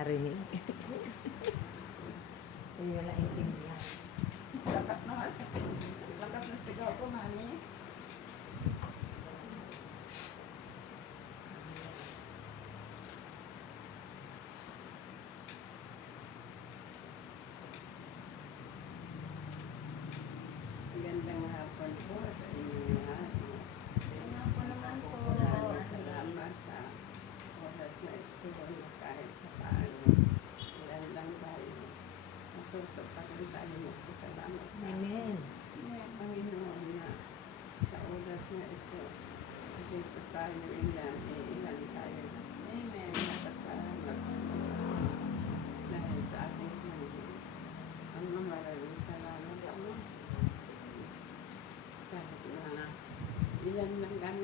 Narinig. Hindi mo naintindihan. Lakas na. Lakas na sigaw ko, mami. Magandang hapon po sa inyong lahat. Ano po naman po? Salamat sa oras na ito na kahit sa paano. Ilan lang tayo. Matuto pa rin tayo magpasalamat sa Amen. Panginoon na sa oras na ito. Dito tayo ilan tayo. Amen. Napasalamat dahil sa ating Panginoon. Ang maraming salamat ako. Kahit na ilan lang kami